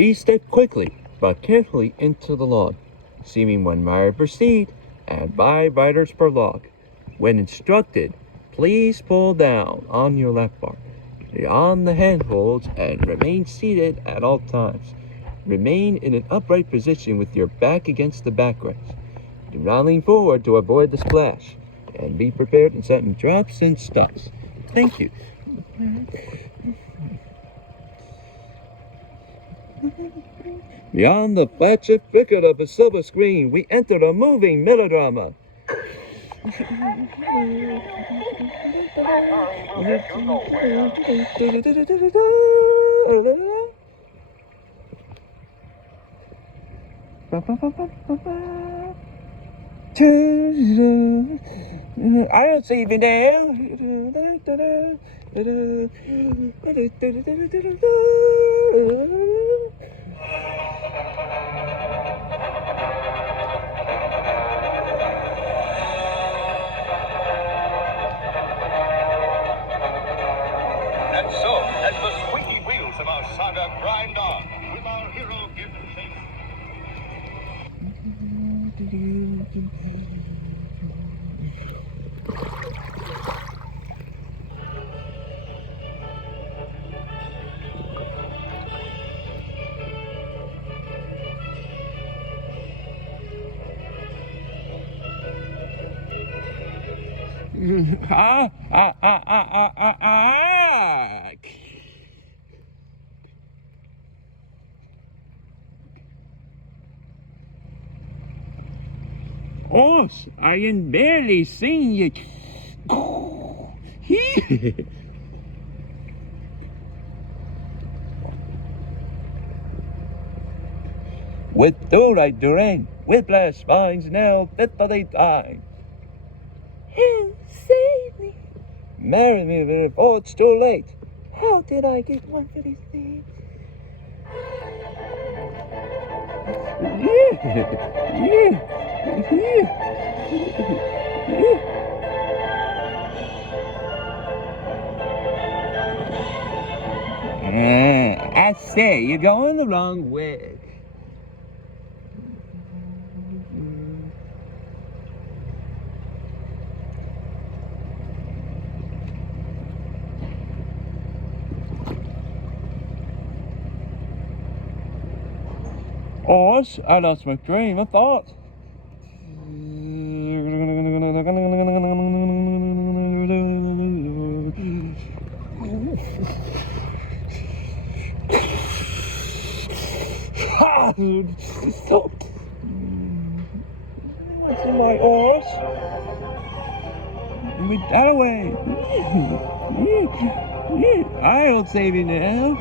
Please step quickly but carefully into the log. Seeming 1 rider per seat and 5 riders per log. When instructed, please pull down on your lap bar, on the handholds, and remain seated at all times. Remain in an upright position with your back against the backrest. Do not lean forward to avoid the splash, and be prepared in sudden drops and stops. Thank you. Beyond the flagship thicket of a silver screen, we entered a moving melodrama. I don't see you now. And so, as the squeaky wheels of our saga grind on, with our hero given face. Oss, I can barely see you. With daylight during, whiplash spines now, deathly time. Help, save me. Marry me before it's too late. How did I get one for these things? I say, you're going the wrong way. Oh, I lost my train of thought. Stop. What's in my oars? With that away. I'll save you now.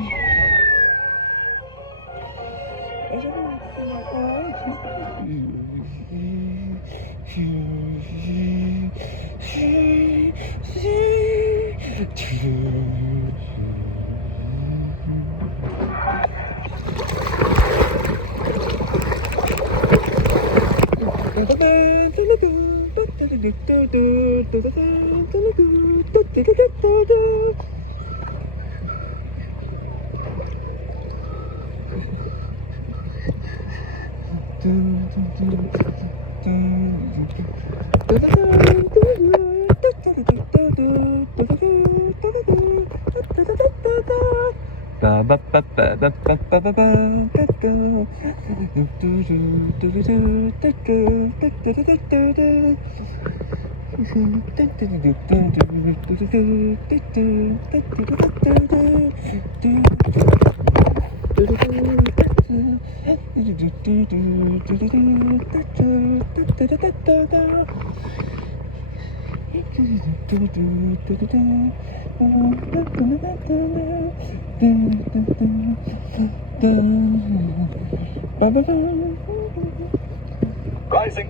Rising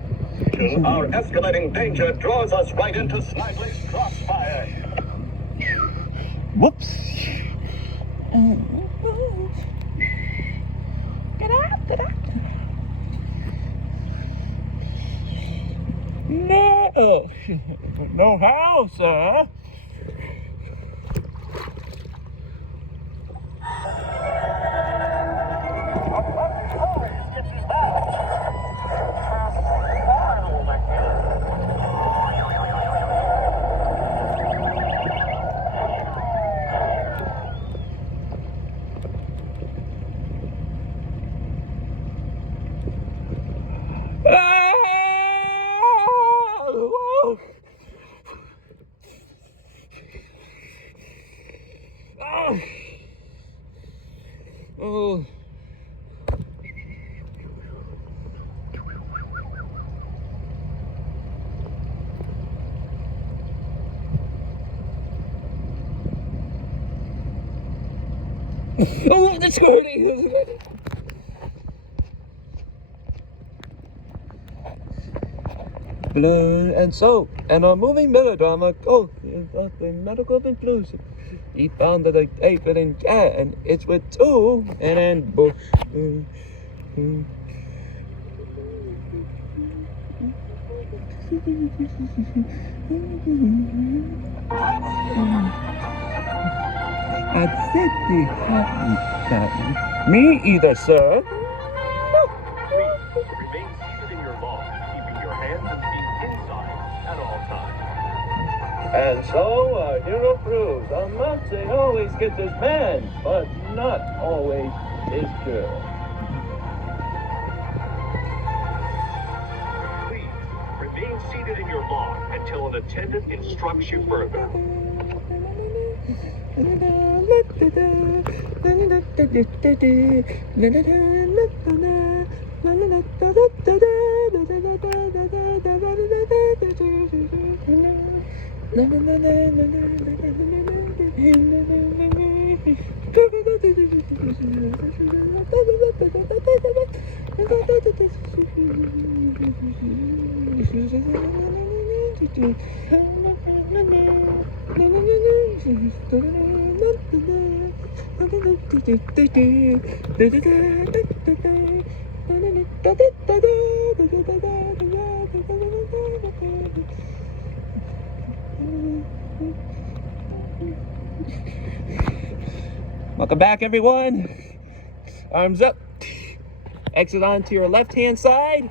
till our escalating danger draws us right into Snidely's crossfire. Whoops. Get out, get out. No. No how, sir. Oh, the squirting! Blood and soap and a moving melodrama. Oh, the medical conclusion. He found that a David and cat, and it's with two and then bush. I said they haven't. Me either, sir. Please remain seated in your log, keeping your hands and feet inside at all times. And so our hero proves a Muncie always gets his man, but not always his girl. Please remain seated in your log until an attendant instructs you further. Welcome back, everyone. Arms up. Exit onto your left-hand side.